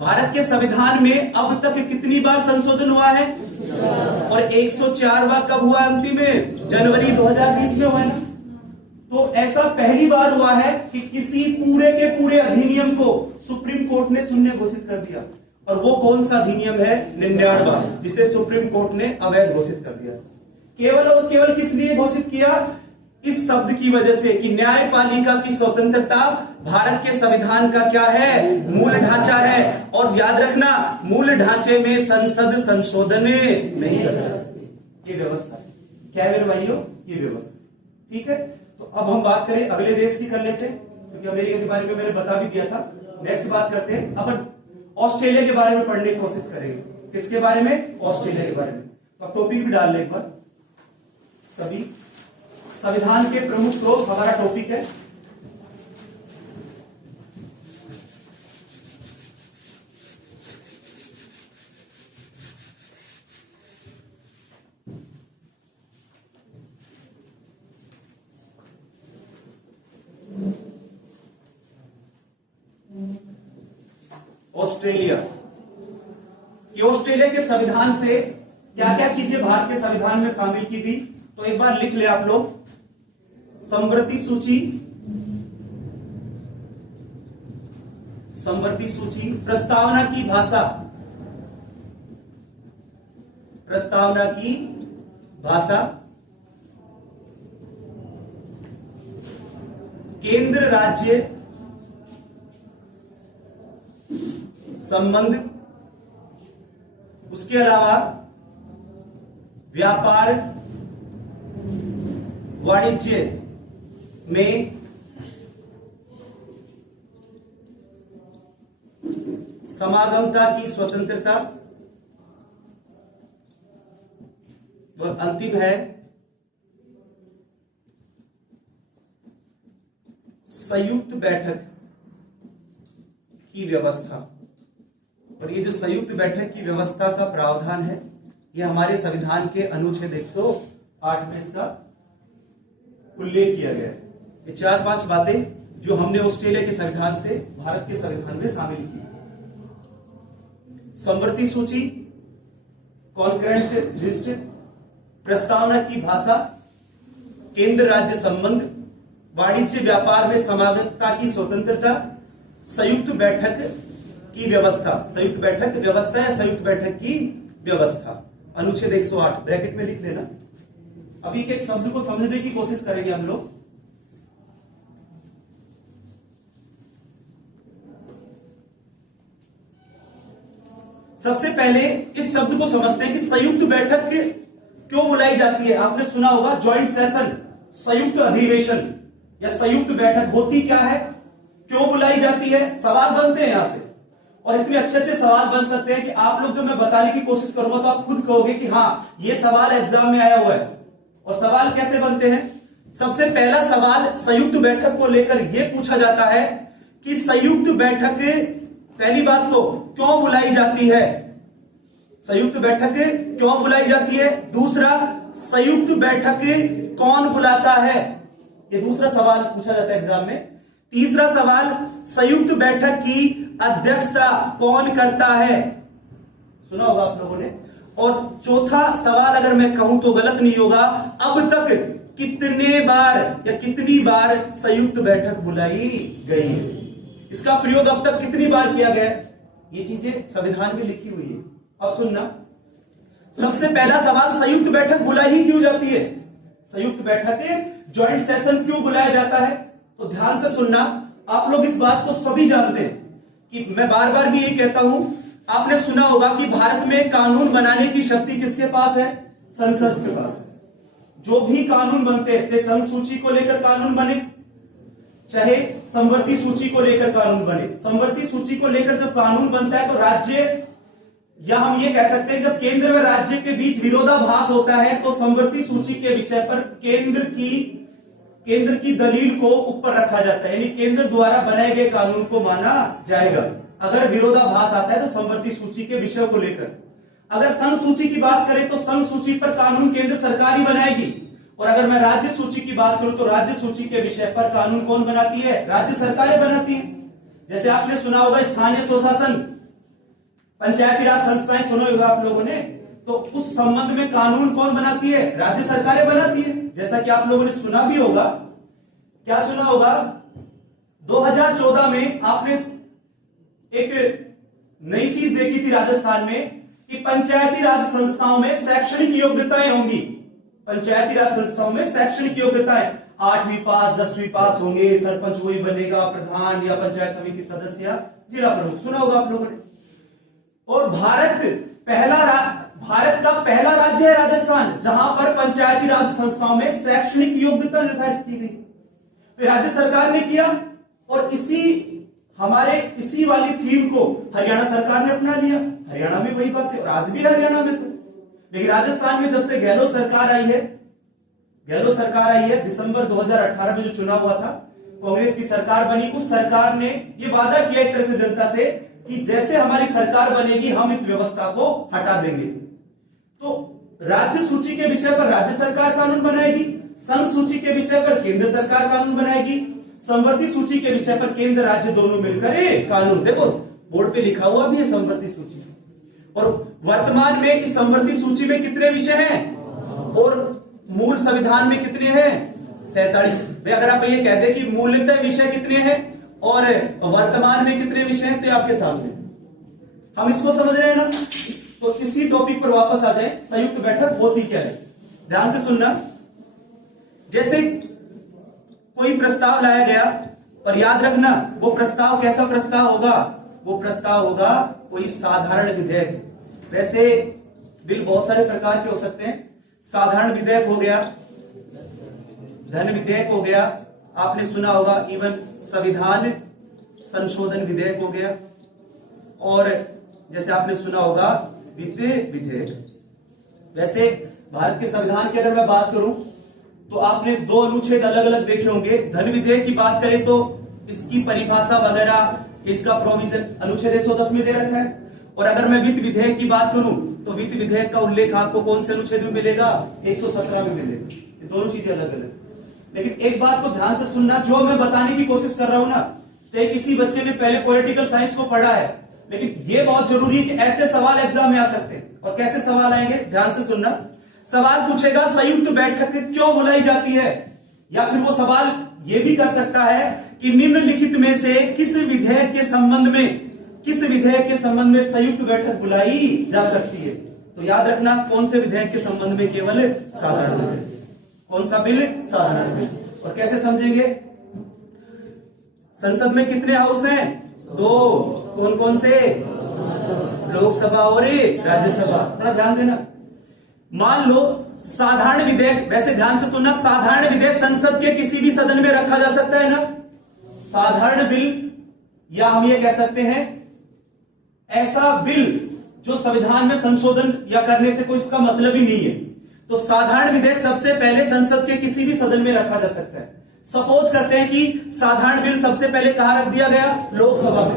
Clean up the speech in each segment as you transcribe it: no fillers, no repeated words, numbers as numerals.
भारत के संविधान में अब तक कितनी बार संशोधन हुआ है? और 104वां कब हुआ? अंतिम में जनवरी 2020 में हुआ है ना। तो ऐसा पहली बार हुआ है कि किसी पूरे के पूरे अधिनियम को सुप्रीम कोर्ट ने शून्य घोषित कर दिया। और वो कौन सा अधिनियम है? 99, जिसे सुप्रीम कोर्ट ने अवैध घोषित कर दिया। केवल और केवल किस लिए घोषित किया? इस शब्द की वजह से कि न्यायपालिका की स्वतंत्रता भारत के संविधान का क्या है? मूल ढांचा है। और याद रखना, मूल ढांचे में संसद संशोधन नहीं कर सकती। ये व्यवस्था है। क्या है मेरे भाइयों? ये व्यवस्था। ठीक है, तो अब हम बात करें अगले देश की कर लेते हैं, क्योंकि अमेरिका के बारे में मैंने बता भी दिया था। नेक्स्ट बात करते हैं अपन ऑस्ट्रेलिया के बारे में पढ़ने की कोशिश करेंगे। किसके बारे में? ऑस्ट्रेलिया के बारे में। तो अब टॉपिक भी डाल लें एक बार। सभी संविधान के प्रमुख स्रोत हमारा टॉपिक है। ऑस्ट्रेलिया कि ऑस्ट्रेलिया के संविधान से क्या क्या चीजें भारत के संविधान में शामिल की थी, तो एक बार लिख ले आप लोग। समवर्ती सूची, समवर्ती सूची, प्रस्तावना की भाषा, प्रस्तावना की भाषा, केंद्र राज्य संबंध, उसके अलावा व्यापार वाणिज्य में समागमता की स्वतंत्रता, और अंतिम है संयुक्त बैठक की व्यवस्था। और ये जो संयुक्त बैठक की व्यवस्था का प्रावधान है, ये हमारे संविधान के अनुच्छेद 108 में इसका उल्लेख किया गया है। ये 4-5 बातें जो हमने ऑस्ट्रेलिया के संविधान से भारत के संविधान में शामिल की। समवर्ती सूची, कॉन्करेंट लिस्ट, प्रस्तावना की भाषा, केंद्र राज्य संबंध, वाणिज्य व्यापार में समागमता की स्वतंत्रता, संयुक्त बैठक की व्यवस्था, संयुक्त बैठक व्यवस्था या संयुक्त बैठक की व्यवस्था, अनुच्छेद 108 ब्रैकेट में लिख लेना। अभी एक शब्द को समझने की कोशिश करेंगे हम लोग। सबसे पहले इस शब्द को समझते हैं कि संयुक्त बैठक क्यों बुलाई जाती है। आपने सुना होगा ज्वाइंट सेशन, संयुक्त अधिवेशन या संयुक्त बैठक होती क्या है, क्यों बुलाई जाती है? सवाल बनते हैं यहां से, और इतने अच्छे से सवाल बन सकते हैं कि आप लोग जब मैं बताने की कोशिश करूंगा तो आप खुद कहोगे कि हाँ ये सवाल एग्जाम में आया हुआ है। और सवाल कैसे बनते हैं? सबसे पहला सवाल संयुक्त बैठक को लेकर यह पूछा जाता है कि संयुक्त बैठक, पहली बात तो क्यों बुलाई जाती है, संयुक्त बैठक क्यों बुलाई जाती है। दूसरा, संयुक्त बैठक कौन बुलाता है, ये दूसरा सवाल पूछा जाता है एग्जाम में। तीसरा सवाल, संयुक्त बैठक की अध्यक्षता कौन करता है, सुना होगा आप लोगों ने। और चौथा सवाल अगर मैं कहूं तो गलत नहीं होगा, अब तक कितने बार या कितनी बार संयुक्त बैठक बुलाई गई, इसका प्रयोग अब तक कितनी बार किया गया, ये चीजें संविधान में लिखी हुई है। अब सुनना, सबसे पहला सवाल, संयुक्त बैठक बुलाई ही क्यों जाती है, संयुक्त बैठक ज्वाइंट सेशन क्यों बुलाया जाता है। तो ध्यान से सुनना, आप लोग इस बात को सभी जानते हैं कि मैं बार बार भी यही कहता हूं, आपने सुना होगा कि भारत में कानून बनाने की शक्ति किसके पास है, संसद के पास है। जो भी कानून बनते हैं, चाहे संघ सूची को लेकर कानून बने, चाहे समवर्ती सूची को लेकर कानून बने, समवर्ती सूची को लेकर जब कानून बनता है तो राज्य, या हम ये कह सकते हैं जब केंद्र व राज्य के बीच विरोधाभास होता है तो समवर्ती सूची के विषय पर केंद्र की दलील को ऊपर रखा जाता है, यानी केंद्र द्वारा बनाए गए कानून को माना जाएगा। अगर विरोधाभास आता है तो समवर्ती सूची के विषय को लेकर। अगर संघ सूची की बात करें तो संघ सूची पर कानून केंद्र सरकार ही बनाएगी, और अगर मैं राज्य सूची की बात करूं तो राज्य सूची के विषय पर कानून कौन बनाती है, राज्य सरकारें बनाती है। जैसे आपने सुना होगा स्थानीय स्वशासन, पंचायती राज संस्थाएं सुनो होगा आप लोगों ने, तो उस संबंध में कानून कौन बनाती है? राज्य सरकारें बनाती है। जैसा कि आप लोगों ने सुना भी होगा, क्या सुना होगा, 2014 में आपने एक नई चीज देखी थी राजस्थान में कि पंचायती राज संस्थाओं में शैक्षणिक योग्यताएं होंगी। पंचायती राज संस्थाओं में शैक्षणिक योग्यताएं 8वीं पास 10वीं पास होंगे, सरपंच वही बनेगा, प्रधान या पंचायत समिति सदस्य या जिला प्रमुख, सुना होगा आप लोगों ने। और भारत का पहला राज्य है राजस्थान, जहां पर पंचायती राज संस्थाओं में शैक्षणिक योग्यता निर्धारित की गई। तो राज्य सरकार ने किया और इसी वाली थीम को हरियाणा सरकार ने अपना लिया। हरियाणा में वही बात है और आज भी हरियाणा में तो, लेकिन राजस्थान में जब से गहलोत सरकार आई है, दिसंबर 2018 में जो चुनाव हुआ था, कांग्रेस की सरकार बनी, उस सरकार ने ये वादा किया एक तरह से जनता से कि जैसे हमारी सरकार बनेगी हम इस व्यवस्था को हटा देंगे। तो राज्य सूची के विषय पर राज्य सरकार कानून बनाएगी, संघ सूची के विषय पर केंद्र सरकार कानून बनाएगी, समवर्ती सूची के विषय पर केंद्र राज्य दोनों मिलकर कानून, देखो बोर्ड पे लिखा हुआ भी है समवर्ती सूची। और वर्तमान में इस समवर्ती सूची में कितने विषय हैं और मूल संविधान में कितने हैं? 47। भाई अगर आप ये कहते कि मूलतः विषय कितने हैं और वर्तमान में कितने विषय हैं, तो आपके सामने हम इसको समझ रहे हैं ना। तो इसी टॉपिक पर वापस आ जाए, संयुक्त बैठक होती क्या है, ध्यान से सुनना। जैसे कोई प्रस्ताव लाया गया, पर याद रखना वो प्रस्ताव कैसा प्रस्ताव होगा, वो प्रस्ताव होगा कोई साधारण विधेयक। वैसे बिल बहुत सारे प्रकार के हो सकते हैं, साधारण विधेयक हो गया, धन विधेयक हो गया, आपने सुना होगा इवन संविधान संशोधन विधेयक हो गया, और जैसे आपने सुना होगा वित्त विधेयक। वैसे भारत के संविधान की अगर मैं बात करूं तो आपने 2 अनुच्छेद अलग अलग देखे होंगे। धन विधेयक की बात करें तो इसकी परिभाषा वगैरह, इसका प्रोविजन अनुच्छेद 110 में दे रखा है। और अगर मैं वित्त विधेयक की बात करूं तो वित्त विधेयक का उल्लेख आपको कौन से अनुच्छेद में मिलेगा? 117 में मिलेगा। ये दोनों चीजें अलग अलग। लेकिन एक बात को ध्यान से सुनना, जो मैं बताने की कोशिश कर रहा हूं ना, चाहे किसी बच्चे ने पहले पॉलिटिकल साइंस को पढ़ा है, लेकिन ये बहुत जरूरी है कि ऐसे सवाल एग्जाम में आ सकते हैं। और कैसे सवाल आएंगे, ध्यान से सुनना। सवाल पूछेगा संयुक्त बैठक क्यों बुलाई जाती है, या फिर वो सवाल ये भी कर सकता है कि निम्नलिखित में से किस विधेयक के संबंध में संयुक्त बैठक बुलाई जा सकती है। तो याद रखना, कौन से विधेयक के संबंध में केवल साधारण बिल, कौन सा बिल? साधारण बिल। और कैसे समझेंगे? संसद में कितने हाउस हैं? 2। कौन कौन से? लोकसभा और राज्यसभा। थोड़ा ध्यान देना। मान लो साधारण विधेयक, वैसे ध्यान से सुनना, साधारण विधेयक संसद के किसी भी सदन में रखा जा सकता है ना। साधारण बिल, या हम ये कह सकते हैं ऐसा बिल जो संविधान में संशोधन या करने से कोई इसका मतलब ही नहीं है। तो साधारण विधेयक सबसे पहले संसद के किसी भी सदन में रखा जा सकता है। सपोज करते हैं कि साधारण बिल सबसे पहले कहां रख दिया गया? लोकसभा में।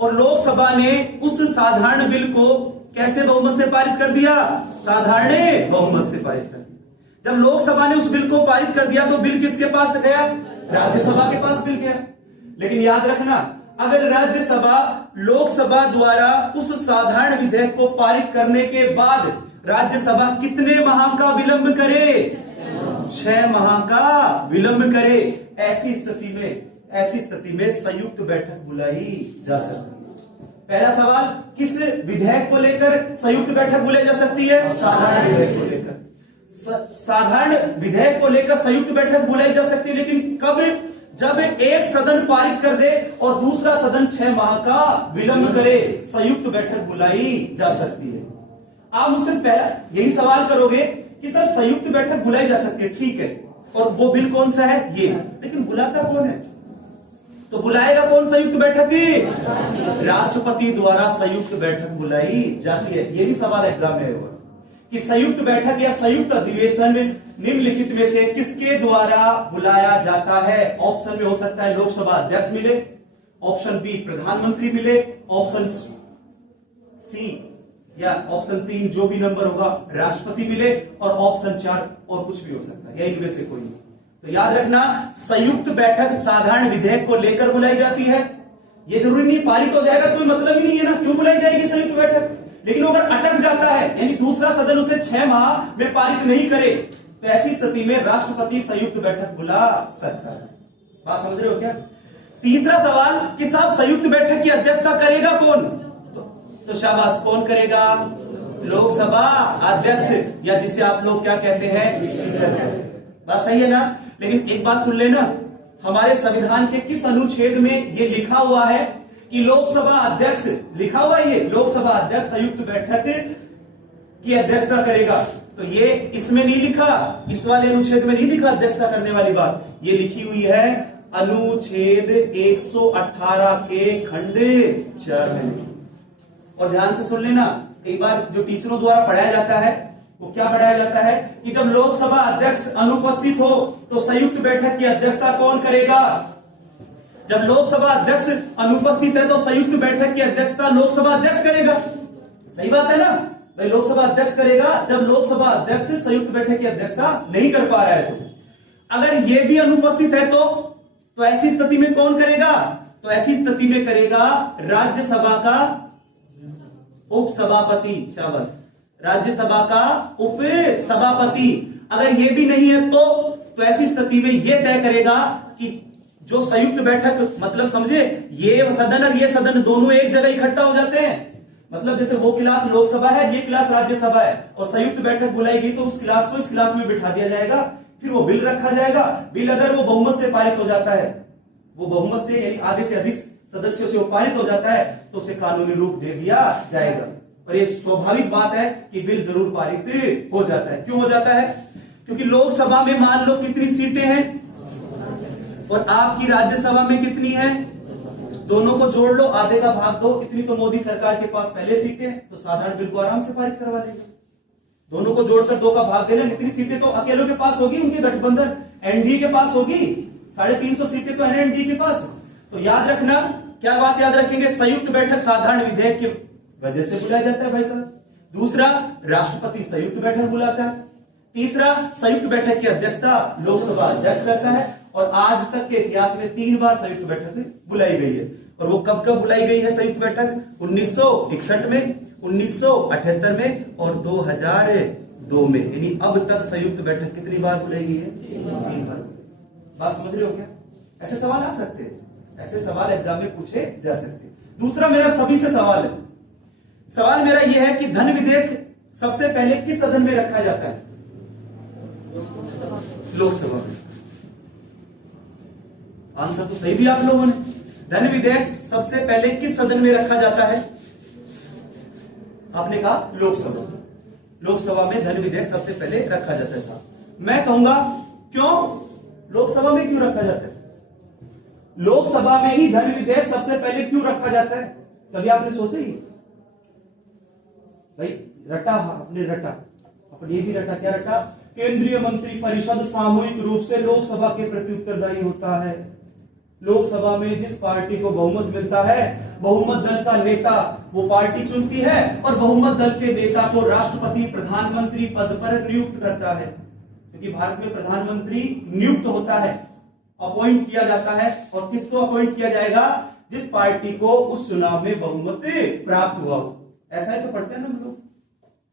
और लोकसभा ने उस साधारण बिल को कैसे बहुमत से पारित कर दिया? साधारण बहुमत से पारित कर दिया। जब लोकसभा ने उस बिल को पारित कर दिया तो बिल किसके पास गया? राज्यसभा के पास बिल गया। लेकिन याद रखना, अगर राज्यसभा लोकसभा द्वारा उस साधारण विधेयक को पारित करने के बाद राज्यसभा कितने माह का विलंब करे? 6 माह का विलंब करे। ऐसी स्थिति में संयुक्त बैठक बुलाई जा सकती है। पहला सवाल, किस विधेयक को लेकर संयुक्त बैठक बुलाई जा सकती है? साधारण विधेयक को लेकर। साधारण विधेयक को लेकर संयुक्त बैठक बुलाई जा सकती है, लेकिन कब? जब एक सदन पारित कर दे और दूसरा सदन 6 माह का विलंब करे, संयुक्त बैठक बुलाई जा सकती है। आप मुझसे पहला यही सवाल करोगे कि सर संयुक्त बैठक बुलाई जा सकती है, ठीक है, और वो बिल कौन सा है? ये। लेकिन बुलाता कौन है? तो बुलाएगा कौन संयुक्त बैठक? राष्ट्रपति द्वारा संयुक्त बैठक बुलाई जाती है। ये भी सवाल एग्जाम में होगा कि संयुक्त बैठक या संयुक्त अधिवेशन निम्नलिखित में से किसके द्वारा बुलाया जाता है? ऑप्शन में हो सकता है लोकसभा अध्यक्ष मिले, ऑप्शन बी प्रधानमंत्री मिले, ऑप्शन सी या ऑप्शन 3 जो भी नंबर होगा राष्ट्रपति मिले, और ऑप्शन 4 और कुछ भी हो सकता है, या इनमें से कोई नहीं। तो याद रखना, संयुक्त बैठक साधारण विधेयक को लेकर बुलाई जाती है। ये जरूरी नहीं पारित हो जाएगा, कोई मतलब ही नहीं है ना, क्यों बुलाई जाएगी चाहिए संयुक्त बैठक, लेकिन अगर अटक जाता है यानी दूसरा सदन उसे 6 माह में पारित नहीं करे तो ऐसी स्थिति में राष्ट्रपति संयुक्त बैठक बुला सकता है। बात समझ रहे हो क्या? तीसरा सवाल कि साहब संयुक्त बैठक की अध्यक्षता करेगा कौन? तो शाबाश, कौन करेगा? लोकसभा अध्यक्ष, या जिसे आप लोग क्या कहते हैं, स्पीकर। बात सही है ना? लेकिन एक बात सुन लेना, हमारे संविधान के किस अनुच्छेद में ये लिखा हुआ है कि लोकसभा अध्यक्ष, लिखा हुआ है ये लोकसभा अध्यक्ष संयुक्त बैठक की अध्यक्षता करेगा? तो ये इसमें नहीं लिखा, इस वाले अनुच्छेद में नहीं लिखा अध्यक्षता करने वाली बात, ये लिखी हुई है अनुच्छेद 118 के खंड 4 में। और ध्यान से सुन लेना, कई बार जो टीचरों द्वारा पढ़ाया जाता है वो क्या पढ़ाया जाता है कि जब लोकसभा अध्यक्ष अनुपस्थित हो तो संयुक्त बैठक की अध्यक्षता कौन करेगा? जब लोकसभा अध्यक्ष अनुपस्थित है तो संयुक्त बैठक की अध्यक्षता लोकसभा अध्यक्ष करेगा। सही बात है ना भाई, लोकसभा अध्यक्ष करेगा जब लोकसभा अध्यक्ष संयुक्त बैठक की अध्यक्षता नहीं कर पा रहा है। तो अगर यह भी अनुपस्थित है तो ऐसी स्थिति में कौन करेगा? तो ऐसी स्थिति में करेगा राज्यसभा का उपसभापति। शाबाश, राज्यसभा का उपसभापति। अगर यह भी नहीं है तो ऐसी स्थिति में यह तय करेगा कि जो संयुक्त बैठक, मतलब समझे, ये सदन और ये सदन दोनों एक जगह इकट्ठा हो जाते हैं। मतलब जैसे वो क्लास लोकसभा है, ये क्लास राज्यसभा है, और संयुक्त बैठक बुलाएगी तो उस क्लास को इस क्लास में बिठा दिया जाएगा, फिर वो बिल रखा जाएगा। बिल अगर वो बहुमत से पारित हो जाता है, वो बहुमत से यानी आधे से अधिक सदस्यों से वो पारित हो जाता है, तो उसे कानूनी रूप दे दिया जाएगा। और ये स्वाभाविक बात है कि बिल जरूर पारित हो जाता है। क्यों हो जाता है? क्योंकि लोकसभा में मान लो कितनी सीटें हैं और आपकी राज्यसभा में कितनी है, दोनों को जोड़ लो, आधे का भाग दो, इतनी तो मोदी सरकार के पास पहले सीटें हैं, तो साधारण बिल को आराम से पारित करवा देगा। दोनों को जोड़कर 2 का भाग देना, इतनी सीटें तो अकेलों के पास होगी, उनके गठबंधन एनडीए के पास होगी, 350 सीटें तो है एनडीए के पास। तो याद रखना, क्या बात याद रखेंगे? संयुक्त बैठक साधारण विधेयक की वजह से बुलाया जाता है भाई साहब। दूसरा, राष्ट्रपति संयुक्त बैठक बुलाता है। तीसरा, संयुक्त बैठक की अध्यक्षता लोकसभा अध्यक्ष करता है। और आज तक के इतिहास में 3 बार संयुक्त बैठक बुलाई गई है। और वो कब कब बुलाई गई है संयुक्त बैठक? 1961 में, 1978 में और 2002 में। यानी अब तक संयुक्त बैठक कितनी बार बुलाई गई है? 3 बार। बात समझ रहे हो क्या? ऐसे सवाल आ सकते हैं, ऐसे सवाल एग्जाम में पूछे जा सकते हैं। दूसरा मेरा सभी से सवाल है, सवाल मेरा यह है कि धन विधेयक सबसे पहले किस सदन में रखा जाता है? लोकसभा में। आंसर तो सही दिया आप लोगों ने। धन विधेयक सबसे पहले किस सदन में रखा जाता है? आपने कहा लोकसभा। लोकसभा में धन विधेयक सबसे पहले रखा जाता है साहब। मैं कहूंगा क्यों लोकसभा में क्यों रखा जाता है? लोकसभा में ही धन विधेयक सबसे पहले क्यों रखा जाता है? कभी आपने सोचा ही? भाई रटा, आपने रटा, अपने भी रटा। क्या रटा? केंद्रीय मंत्री परिषद सामूहिक रूप से लोकसभा के प्रति उत्तरदायी होता है। लोकसभा में जिस पार्टी को बहुमत मिलता है, बहुमत दल का नेता वो पार्टी चुनती है और बहुमत दल के नेता को राष्ट्रपति प्रधानमंत्री पद पर नियुक्त करता है। क्योंकि भारत में प्रधानमंत्री नियुक्त होता है, अपॉइंट किया जाता है। और किसको अपॉइंट किया जाएगा? जिस पार्टी को उस चुनाव में बहुमत प्राप्त हुआ हो। ऐसा ही तो पढ़ते हैं ना हम लोग,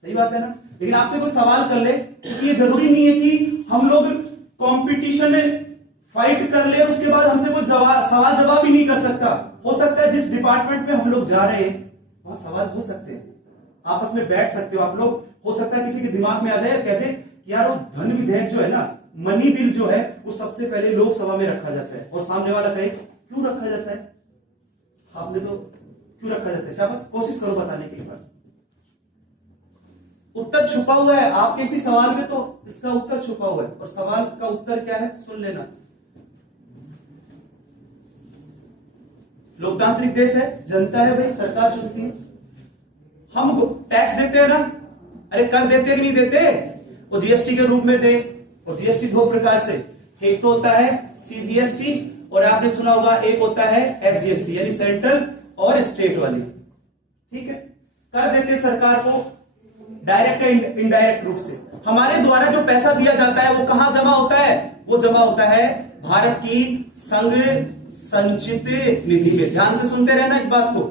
सही बात है ना? लेकिन आपसे कोई सवाल कर ले, क्योंकि ये जरूरी नहीं है कि हम लोग कंपटीशन में फाइट कर ले और उसके बाद हमसे कोई सवाल जवाब ही नहीं कर सकता। हो सकता है जिस डिपार्टमेंट में हम लोग जा रहे हैं वहां सवाल हो सकते हैं, आपस में बैठ सकते हो आप लोग। हो सकता है किसी के दिमाग में आ जाए, कहते कि यार वो धन विधेयक जो है ना, मनी बिल जो है, वो सबसे पहले लोकसभा में रखा जाता है। और सामने वाला कहे क्यों रखा जाता है? आपने तो क्यों रखा जाता है? शाबाश, कोशिश करो बताने की बात। उत्तर छुपा हुआ है आपके इसी सवाल में, तो इसका उत्तर छुपा हुआ है। और सवाल का उत्तर क्या है सुन लेना। लोकतांत्रिक देश है, जनता है भाई, सरकार चुनती है। हम टैक्स देते हैं ना, अरे कर देते कि नहीं देते? वो जीएसटी के रूप में दे। और जीएसटी 2 प्रकार से, एक तो होता है सीजीएसटी और आपने सुना होगा एक होता है एसजीएसटी, यानी सेंट्रल और स्टेट वाली। ठीक है, कर देते सरकार को डायरेक्ट एंड इनडायरेक्ट रूप से। हमारे द्वारा जो पैसा दिया जाता है वो कहां जमा होता है? वो जमा होता है भारत की संघ संचित निधि में। ध्यान से सुनते रहना इस बात को।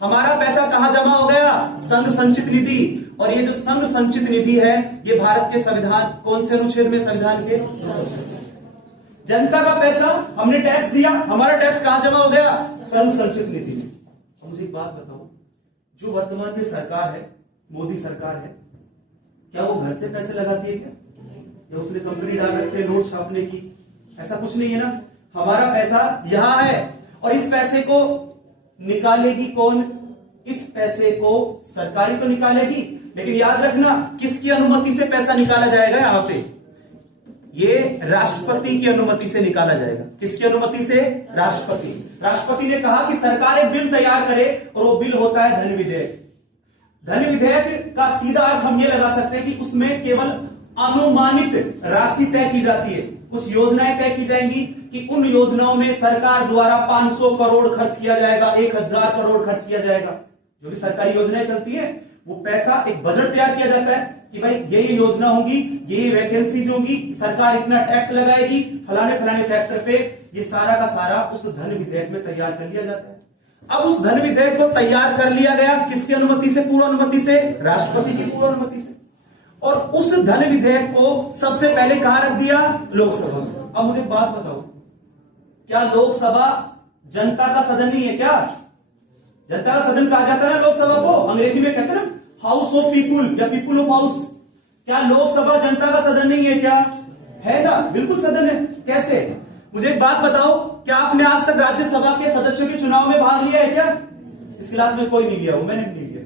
हमारा पैसा कहां जमा हो गया? संघ संचित निधि। और ये जो संघ संचित निधि है ये भारत के संविधान कौन से अनुच्छेद में, संविधान के। जनता का पैसा हमने टैक्स दिया, हमारा टैक्स कहां जमा हो गया, संघ संचित निधि में। अब मुझे एक बात बताओ, जो वर्तमान में सरकार है, मोदी सरकार है, क्या वो घर से पैसे लगाती है क्या, या उसने कंपनी डाल रखी है नोट छापने की, ऐसा कुछ नहीं है ना। हमारा पैसा यहां है और इस पैसे को निकालेगी कौन, इस पैसे को सरकारी तो निकालेगी, लेकिन याद रखना किसकी अनुमति से पैसा निकाला जाएगा, यहां पे ये राष्ट्रपति की अनुमति से निकाला जाएगा। किसकी अनुमति से, राष्ट्रपति। राष्ट्रपति ने कहा कि सरकार एक बिल तैयार करे और वो बिल होता है धन विधेयक। धन विधेयक का सीधा अर्थ हम ये लगा सकते हैं कि उसमें केवल अनुमानित राशि तय की जाती है, कुछ योजनाएं तय की जाएंगी कि उन योजनाओं में सरकार द्वारा 500 करोड़ खर्च किया जाएगा, 1000 करोड़ खर्च किया जाएगा। जो भी सरकारी योजनाएं चलती है वो पैसा, एक बजट तैयार किया जाता है कि भाई ये योजना होगी, ये वैकेंसीज होगी, सरकार इतना टैक्स लगाएगी फलाने फलाने सेक्टर पे, ये सारा का सारा उस धन विधेयक में तैयार कर लिया जाता है। अब उस धन विधेयक को तैयार कर लिया गया किसकी अनुमति से, पूर्व अनुमति से, राष्ट्रपति की पूर्व अनुमति से। और उस धन विधेयक को सबसे पहले कहां रख दिया, लोकसभा में। अब मुझे बात बताओ, क्या लोकसभा जनता का सदन नहीं है क्या, जनता का सदन कहा जाता है ना लोकसभा को, अंग्रेजी में कहते हैं ना हाउस ऑफ पीपुल या पीपुल ऑफ हाउस। क्या लोकसभा जनता का सदन नहीं है क्या, है ना, बिल्कुल सदन है। कैसे, मुझे एक बात बताओ, क्या आपने आज तक राज्यसभा के सदस्यों के चुनाव में भाग लिया है क्या, इस क्लास में कोई नहीं लिया, वो मैंने नहीं लिया,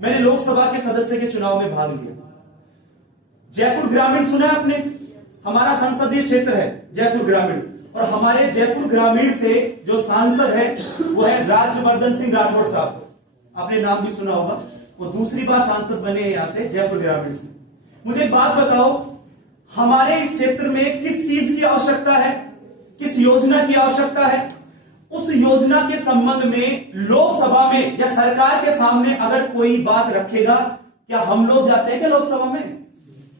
मैंने लोकसभा के सदस्य के चुनाव में भाग लिया। जयपुर ग्रामीण सुना है आपने, हमारा संसदीय क्षेत्र है जयपुर ग्रामीण, और हमारे जयपुर ग्रामीण से जो सांसद है वो है राज्यवर्धन सिंह राठौड़ साहब, आपने नाम भी सुना होगा, वो दूसरी बार सांसद बने यहां से जयपुर ग्रामीण से। मुझे एक बात बताओ, हमारे इस क्षेत्र में किस चीज की आवश्यकता है, किस योजना की आवश्यकता है, उस योजना के संबंध में लोकसभा में या सरकार के सामने अगर कोई बात रखेगा, क्या हम लोग जाते हैं क्या लोकसभा में,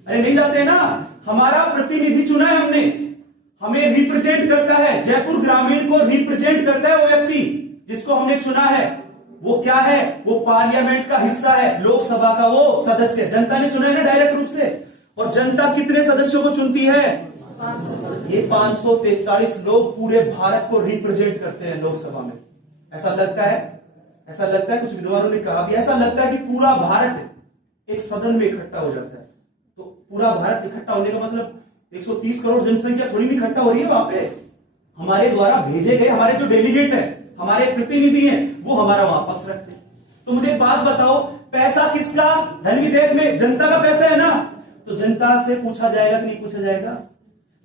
अरे नहीं जाते ना। हमारा प्रतिनिधि चुना है हमने, हमें रिप्रेजेंट करता है, जयपुर ग्रामीण को रिप्रेजेंट करता है वो व्यक्ति जिसको हमने चुना है, वो क्या है, वो पार्लियामेंट का हिस्सा है, लोकसभा का वो सदस्य, जनता ने चुना है ना डायरेक्ट रूप से। और जनता कितने सदस्यों को चुनती है, ये 543 लोग पूरे भारत को रिप्रेजेंट करते हैं लोकसभा में। ऐसा लगता है, ऐसा लगता है, कुछ विद्वानों ने कहा भी ऐसा लगता है कि पूरा भारत एक सदन में इकट्ठा हो जाता है। तो पूरा भारत इकट्ठा होने का मतलब 130 करोड़ जनसंख्या थोड़ी नहीं इकट्ठा हो रही है वहां पे, हमारे द्वारा भेजे गए हमारे जो डेलीगेट है, हमारे प्रतिनिधि हैं, वो हमारा वहां पक्ष रखते हैं। तो मुझे एक बात बताओ, पैसा किसका, धन विधेयक में जनता का पैसा है ना, तो जनता से पूछा जाएगा कि नहीं पूछा जाएगा,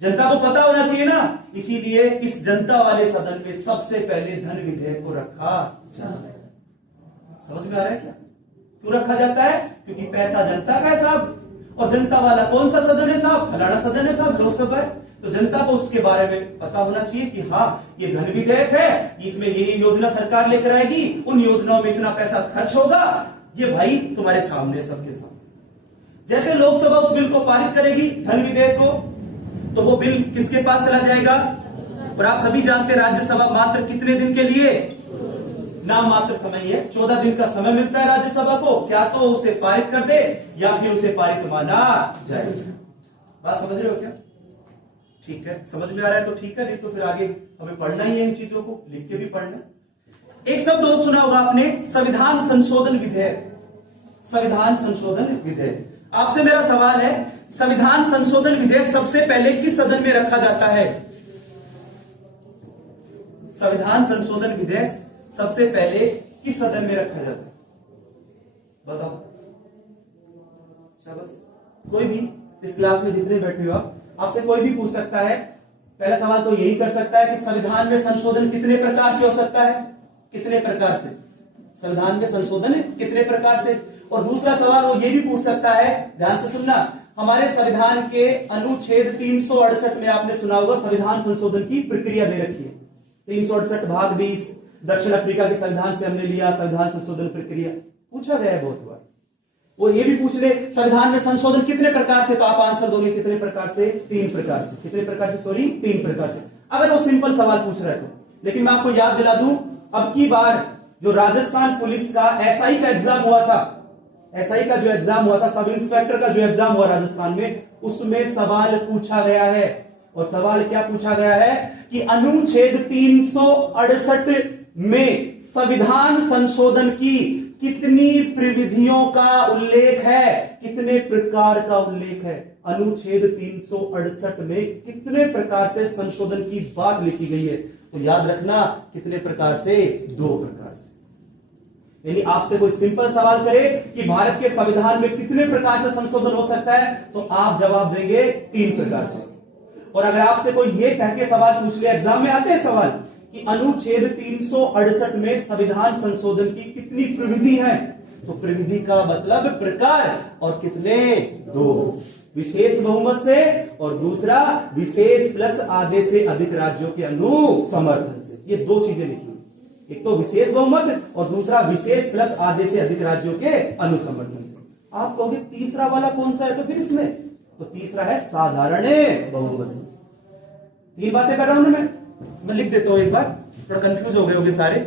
जनता को पता होना चाहिए ना। इसीलिए इस जनता वाले सदन पे सबसे पहले धन विधेयक को रखा जाता है। समझ में आ रहा है क्या, क्यों रखा जाता है, क्योंकि पैसा जनता का है साहब, और जनता वाला कौन सा सदन है साहब, फलाना सदन है साहब, लोकसभा है। तो जनता को उसके बारे में पता होना चाहिए कि हाँ ये धन विधेयक है, इसमें ये योजना सरकार लेकर आएगी, उन योजनाओं में इतना पैसा खर्च होगा, ये भाई तुम्हारे सामने, सबके सामने। जैसे लोकसभा उस बिल को पारित करेगी, धन विधेयक को, तो वो बिल किसके पास चला जाएगा, और आप सभी जानते हैं राज्यसभा मात्र कितने दिन के लिए, नाम मात्र समय है, 14 दिन का समय मिलता है राज्यसभा को, क्या तो उसे पारित कर दे या फिर उसे पारित माना जाए। बात समझ रहे हो क्या, ठीक है, समझ में आ रहा है तो ठीक है, नहीं तो फिर आगे हमें पढ़ना ही है, इन चीजों को लिख के भी पढ़ना। एक शब्द दोस्त सुना होगा आपने, संविधान संशोधन विधेयक, संविधान संशोधन विधेयक। आपसे मेरा सवाल है, संविधान संशोधन विधेयक सबसे पहले किस सदन में रखा जाता है, संविधान संशोधन विधेयक सबसे पहले किस सदन में रखा जाता है, बताओ। शाबाश, कोई भी इस क्लास में जितने बैठे हो आपसे कोई भी पूछ सकता है। पहला सवाल तो यही कर सकता है कि संविधान में संशोधन कितने प्रकार से हो सकता है, कितने प्रकार से संविधान में संशोधन कितने प्रकार से। और दूसरा सवाल वो ये भी पूछ सकता है, ध्यान से सुनना, हमारे संविधान के अनुच्छेद 368 में आपने सुना होगा संविधान संशोधन की प्रक्रिया दे रखी है, 368 भाग 20, दक्षिण अफ्रीका के संविधान से हमने लिया संविधान संशोधन प्रक्रिया, पूछा गया है बहुत बार। वो ये भी पूछ ले संविधान में संशोधन कितने प्रकार से, तो आप आंसर दोगे कितने प्रकार से, 3 प्रकार से, कितने प्रकार से, सॉरी 3 प्रकार से, अगर वो सिंपल सवाल पूछ रहा है तो। लेकिन मैं आपको याद दिला दूं, अब की बार जो राजस्थान पुलिस का एसआई का एग्जाम हुआ था, एसआई का जो एग्जाम हुआ था, सब इंस्पेक्टर का जो एग्जाम हुआ राजस्थान में, उसमें सवाल पूछा गया है। और सवाल क्या पूछा गया है कि अनुच्छेद 368 में संविधान संशोधन की कितनी प्रविधियों का उल्लेख है, कितने प्रकार का उल्लेख है। अनुच्छेद 368 में कितने प्रकार से संशोधन की बात लिखी गई है। तो याद रखना, कितने प्रकार से? 2 प्रकार से। यानी आपसे कोई सिंपल सवाल करे कि भारत के संविधान में कितने प्रकार से संशोधन हो सकता है, तो आप जवाब देंगे 3 प्रकार से। और अगर आपसे कोई ये कह के सवाल पूछ ले, एग्जाम में आते हैं सवाल कि अनुच्छेद 368 में संविधान संशोधन की कितनी प्रविधि है, तो प्रविधि का मतलब प्रकार, और कितने? 2, विशेष बहुमत से और दूसरा विशेष प्लस आधे से अधिक राज्यों के अनुसमर्थन से। ये 2 चीजें लिखी, एक तो विशेष बहुमत और दूसरा विशेष प्लस आधे से अधिक राज्यों के अनुसमर्थन से। आप कहोगे तीसरा वाला कौन सा है, तो फिर इसमें तो तीसरा है साधारण बहुमत से। 3 बातें कर रहा हूं मैं लिख देता हूं एक बार, थोड़ा कंफ्यूज हो गए होंगे सारे।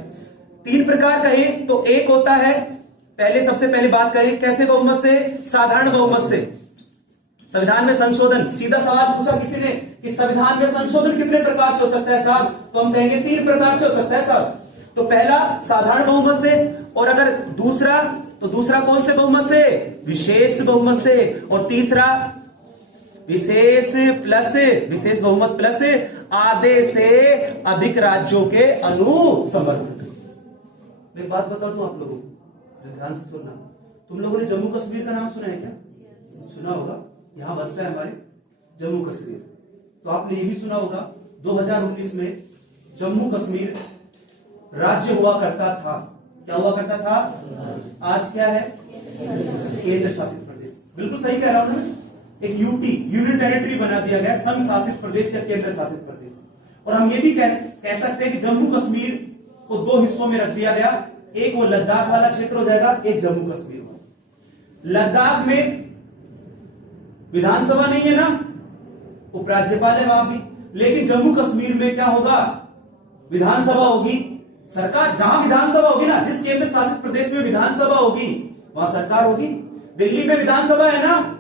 3 प्रकार कहे तो एक होता है, पहले सबसे पहले बात करें कैसे बहुमत से? साधारण बहुमत से। संविधान में संशोधन, सीधा सवाल पूछा किसी ने कि संविधान में संशोधन कितने प्रकार से हो सकता है साहब, तो हम कहेंगे 3 प्रकार से हो सकता है साहब। तो पहला साधारण बहुमत से, और अगर दूसरा, तो दूसरा कौन से बहुमत से? विशेष बहुमत से। और तीसरा विशेष बहुमत प्लस आधे से अधिक राज्यों के अनुसमर्थन से। मैं एक बात बता दूं आप लोगों को, ध्यान से सुनना। तुम लोगों ने जम्मू कश्मीर का नाम सुना है क्या? सुना होगा, यहां बसता है हमारे जम्मू कश्मीर। तो आपने ये भी सुना होगा 2019 में जम्मू कश्मीर राज्य हुआ करता था। क्या हुआ करता था? आज क्या है? केंद्र शासित प्रदेश। बिल्कुल सही कह रहा हूं मैं। एक यूटी, यूनियन टेरिटरी बना दिया गया, संघ शासित प्रदेश या केंद्र शासित प्रदेश। और हम ये भी कह सकते हैं कि जम्मू कश्मीर को 2 हिस्सों में रख दिया गया, एक वो लद्दाख वाला क्षेत्र हो जाएगा, एक जम्मू कश्मीर वाला। लद्दाख में विधानसभा नहीं है ना, उपराज्यपाल है वहां भी, लेकिन जम्मू कश्मीर में क्या होगा? विधानसभा होगी। सरकार, जहां विधानसभा होगी ना, जिस केंद्र शासित प्रदेश में विधानसभा होगी वहां सरकार होगी। दिल्ली में विधानसभा है ना,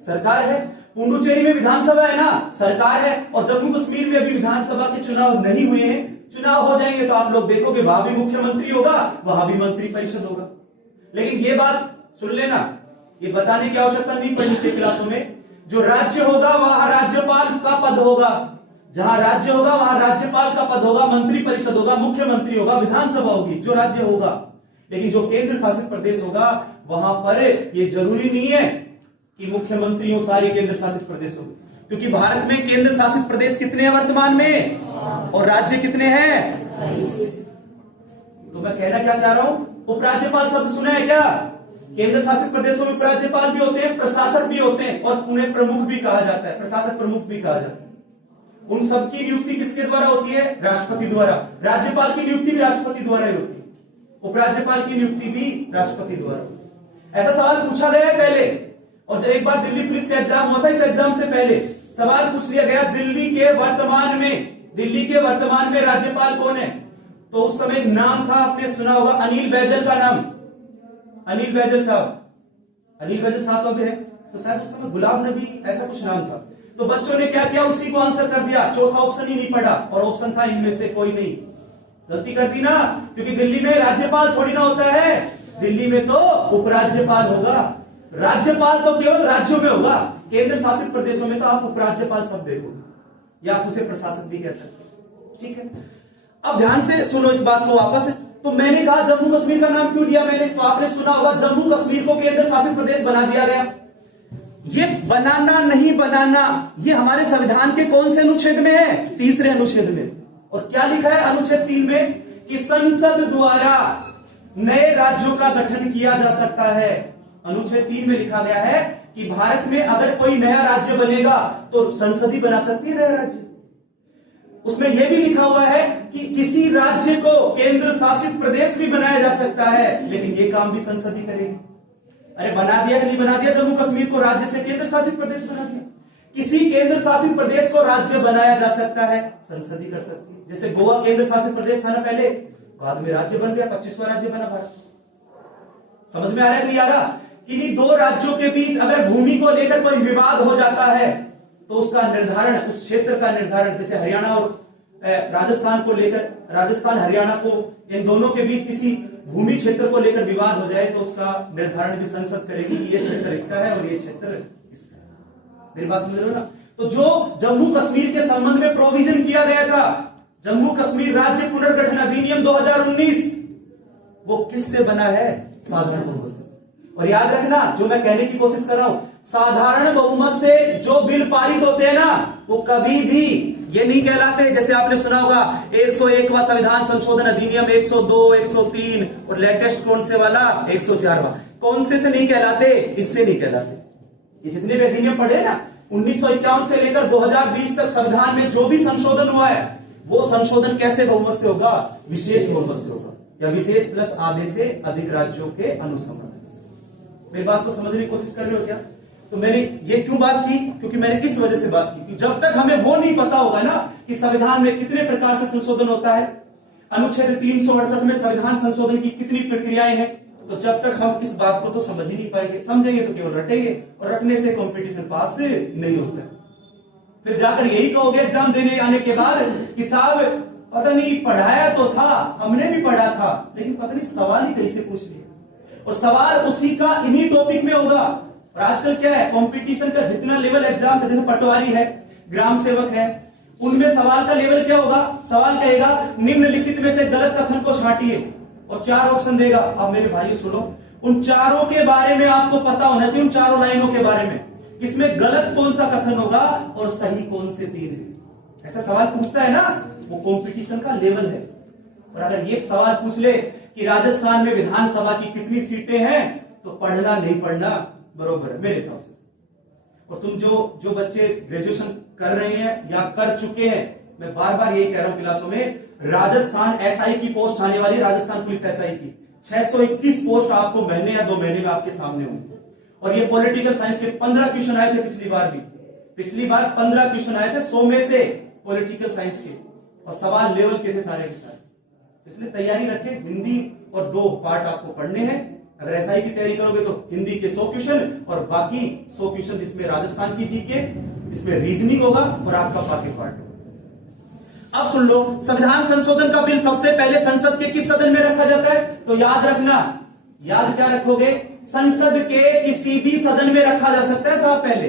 सरकार है। पुडुचेरी में विधानसभा है ना, सरकार है। और जम्मू कश्मीर में अभी विधानसभा के चुनाव नहीं हुए हैं, चुनाव हो जाएंगे तो आप लोग देखोगे वहां भी मुख्यमंत्री होगा, वहां भी मंत्री परिषद होगा। लेकिन ये बात सुन लेना, ये बताने की आवश्यकता नहीं पड़ी नीचे क्लासों में, जो राज्य होगा वहां राज्यपाल का पद होगा, जहां राज्य होगा वहां राज्यपाल का पद होगा, मंत्री परिषद होगा, मुख्यमंत्री होगा, विधानसभा होगी, जो राज्य होगा। लेकिन जो केंद्र शासित प्रदेश होगा वहां पर ये जरूरी नहीं है कि मुख्यमंत्री हो सारे केंद्र शासित प्रदेश हो, क्योंकि भारत में केंद्र शासित प्रदेश कितने हैं वर्तमान में, और राज्य कितने हैं? तो मैं कहना क्या चाह रहा हूं, उपराज्यपाल शब्द सुना है क्या? केंद्र शासित प्रदेशों में उपराज्यपाल भी होते हैं, प्रशासक भी होते हैं, और उन्हें प्रमुख भी कहा जाता है, प्रशासक प्रमुख भी कहा जाता है। उन सबकी नियुक्ति किसके द्वारा होती है? राष्ट्रपति द्वारा। राज्यपाल की नियुक्ति भी राष्ट्रपति द्वारा ही होती है, उपराज्यपाल की नियुक्ति भी राष्ट्रपति द्वारा। ऐसा सवाल पूछा गया है पहले, और जब एक बार दिल्ली पुलिस का एग्जाम हुआ था, इस एग्जाम से पहले सवाल पूछ लिया गया, दिल्ली के वर्तमान में राज्यपाल कौन है? तो उस समय नाम था, आपने सुना होगा, अनिल बैजल का नाम, अनिल बैजल साहब। अनिल बैजल साहब तो भी है, तो शायद उस समय गुलाम नबी ऐसा कुछ नाम था। तो बच्चों ने क्या किया, उसी को आंसर कर दिया, चौथा ऑप्शन ही नहीं पढ़ा, और ऑप्शन था इनमें से कोई नहीं। गलती कर दी ना, क्योंकि दिल्ली में राज्यपाल थोड़ी ना होता है, दिल्ली में तो उपराज्यपाल होगा। राज्यपाल तो केवल राज्यों में होगा, केंद्र शासित प्रदेशों में तो आप उपराज्यपाल शब्द देखोगे, या आप उसे प्रशासक भी कह सकते हैं। ठीक है, अब ध्यान से सुनो इस बात को वापस। तो मैंने कहा जम्मू कश्मीर का नाम क्यों लिया मैंने, तो आपने सुना होगा जम्मू कश्मीर को केंद्र शासित प्रदेश बना दिया गया। ये बनाना नहीं बनाना, ये हमारे संविधान के कौन से अनुच्छेद में है? 3रे अनुच्छेद में। और क्या लिखा है अनुच्छेद 3 में कि संसद द्वारा नए राज्यों का गठन किया जा सकता है। अनुच्छेद 3 में लिखा गया है कि भारत में अगर कोई नया राज्य बनेगा तो संसद ही बना सकती है नया राज्य। उसमें यह भी लिखा हुआ है कि किसी राज्य को केंद्र शासित प्रदेश भी बनाया जा सकता है, लेकिन यह काम भी संसद ही करेगी। अरे बना दिया कि नहीं बना दिया, जम्मू कश्मीर को राज्य से केंद्र शासित प्रदेश बना दिया। किसी केंद्र शासित प्रदेश को राज्य बनाया जा सकता है, संसद ही कर सकती है। जैसे गोवा केंद्र शासित प्रदेश था ना पहले, बाद में राज्य बन गया, 25वां राज्य बना भारत। समझ में आ रहा है कि नहीं आ रहा? किन्हीं दो राज्यों के बीच अगर भूमि को लेकर कोई विवाद हो जाता है तो उसका निर्धारण, उस क्षेत्र का निर्धारण, जैसे हरियाणा और राजस्थान को लेकर, राजस्थान हरियाणा को, इन दोनों के बीच किसी भूमि क्षेत्र को लेकर विवाद हो जाए तो उसका निर्धारण भी संसद करेगी कि ये क्षेत्र इसका है और ये क्षेत्र इसका है। मेरी बात समझ रहे हो ना? तो जो जम्मू कश्मीर के संबंध में प्रोविजन किया गया था, जम्मू कश्मीर राज्य पुनर्गठन अधिनियम 2019, वो किससे बना है? साधारण बहुमत से। और याद रखना, जो मैं कहने की कोशिश कर रहा हूं, साधारण बहुमत से जो बिल पारित होते हैं ना, वो कभी भी ये नहीं कहलाते, जैसे आपने सुना होगा 101वां संविधान संशोधन अधिनियम, 102, 103 और लेटेस्ट कौन से वाला 104वां, कौन से नहीं कहलाते? इससे नहीं कहलाते। ये जितने भी अधिनियम पढ़े ना 1951 से लेकर 2020 तक संविधान में जो भी संशोधन हुआ है, वो संशोधन कैसे बहुमत से होगा? विशेष बहुमत से होगा, या विशेष प्लस आधे से अधिक राज्यों के अनुसमर्थन से। मेरी बात को समझने की कोशिश कर रहे हो क्या? तो मैंने ये क्यों बात की? क्योंकि मैंने किस वजह से बात की कि जब तक हमें वो नहीं पता होगा ना कि संविधान में कितने प्रकार से संशोधन होता है, अनुच्छेद 368 में संविधान संशोधन की कितनी प्रक्रियाएं हैं, तो जब तक हम इस बात को तो समझ ही नहीं पाएंगे। समझेंगे तो केवल रटेंगे, और रटने से कंपटीशन पास नहीं होता। फिर जाकर यही कहोगे एग्जाम देने आने के बाद कि साहब पता नहीं पढ़ाया तो था, हमने भी पढ़ा था, लेकिन पता नहीं सवाल ही कैसे पूछ लिया, और सवाल उसी का इन्हीं टॉपिक में होगा। और आजकल क्या है, कंपटीशन का जितना लेवल एग्जाम का, जैसे पटवारी है, ग्राम सेवक है, उनमें सवाल का लेवल क्या होगा? सवाल कहेगा निम्नलिखित में से गलत कथन को छांटिए, और 4 ऑप्शन देगा। अब मेरे भाई सुनो, उन चारों के बारे में आपको पता होना चाहिए, उन चारों लाइनों के बारे में, इसमें गलत कौन सा कथन होगा और सही कौन से 3 है। ऐसा सवाल पूछता है ना, वो कंपटीशन का लेवल है। और अगर ये सवाल पूछ ले कि राजस्थान में विधानसभा की कितनी सीटें हैं, तो पढ़ना नहीं पढ़ना बरोबर है मेरे हिसाब से। और तुम जो बच्चे ग्रेजुएशन कर रहे हैं या कर चुके हैं, मैं बार बार यही कह रहा हूं क्लासों में, राजस्थान एसआई की पोस्ट आने वाली, राजस्थान पुलिस एसआई की 621 पोस्ट आपको महीने या 2 महीने में आपके सामने होंगे। और ये पॉलिटिकल साइंस के 15 क्वेश्चन आए थे पिछली बार भी, पिछली बार 15 क्वेश्चन आए थे, 100 में से पॉलिटिकल साइंस के, और सवाल लेवल के थे सारे के सारे। इसलिए तैयारी रखें, हिंदी और 2 पार्ट आपको पढ़ने हैं। अगर एसआई की तैयारी करोगे तो हिंदी के 100 क्वेश्चन और बाकी 100 क्वेश्चन जिसमें राजस्थान की जीके, इसमें रीजनिंग होगा और आपका बाकी पार्ट होगा। अब सुन लो, संविधान संशोधन का बिल सबसे पहले संसद के किस सदन में रखा जाता है? तो याद रखना, याद क्या रखोगे? संसद के किसी भी सदन में रखा जा सकता है साहब। पहले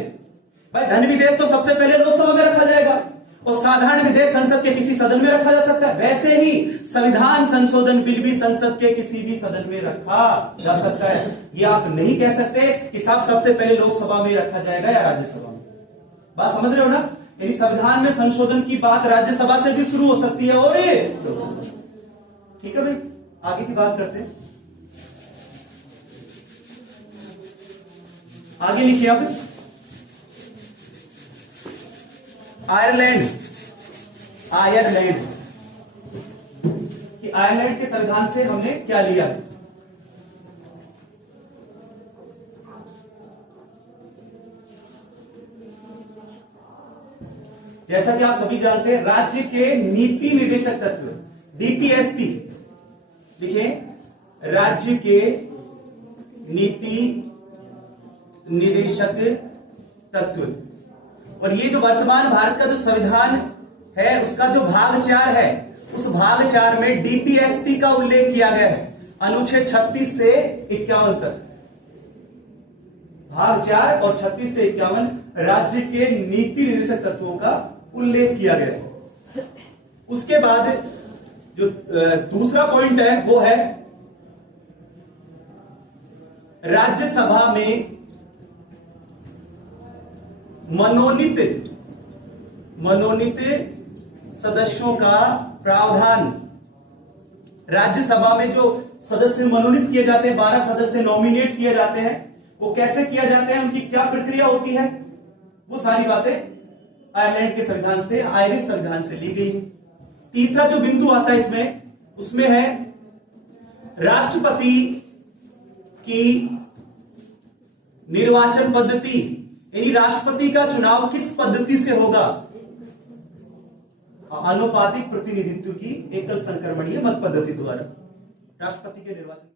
भाई धन विधेयक तो सबसे पहले लोकसभा में रखा जाएगा, और साधारण विधेयक संसद के किसी सदन में रखा जा सकता है। वैसे ही संविधान संशोधन बिल भी संसद के किसी भी सदन में रखा जा सकता है। ये आप नहीं कह सकते कि साहब सबसे पहले लोकसभा में रखा जाएगा या राज्यसभा में। बात समझ रहे हो ना? यानी संविधान में संशोधन की बात राज्यसभा से भी शुरू हो सकती है और ये लोकसभा। ठीक है भाई, आगे की बात करते हैं। आगे लिखिए आप, आयरलैंड कि आयरलैंड के संविधान से हमने क्या लिया है। जैसा कि आप सभी जानते हैं, राज्य के नीति निर्देशक तत्व डीपीएसपी, लिखिए राज्य के नीति निदेशक तत्व। और ये जो वर्तमान भारत का जो संविधान है, उसका जो भाग 4 है, उस भाग 4 में डीपीएसपी का उल्लेख किया गया है, अनुच्छेद 36 से 51 तक। भाग 4 और 36 से 51 राज्य के नीति निर्देशक तत्वों का उल्लेख किया गया है। उसके बाद जो दूसरा पॉइंट है वो है राज्यसभा में मनोनीत सदस्यों का प्रावधान। राज्यसभा में जो सदस्य मनोनीत किए जाते हैं, 12 सदस्य नॉमिनेट किए जाते हैं, वो कैसे किया जाते हैं, उनकी क्या प्रक्रिया होती है, वो सारी बातें आयरलैंड के संविधान से, आयरिश संविधान से ली गई है। तीसरा जो बिंदु आता है इसमें, उसमें है राष्ट्रपति की निर्वाचन पद्धति, यानी राष्ट्रपति का चुनाव किस पद्धति से होगा? आनुपातिक प्रतिनिधित्व की एकल संक्रमणीय मत पद्धति द्वारा राष्ट्रपति के निर्वाचन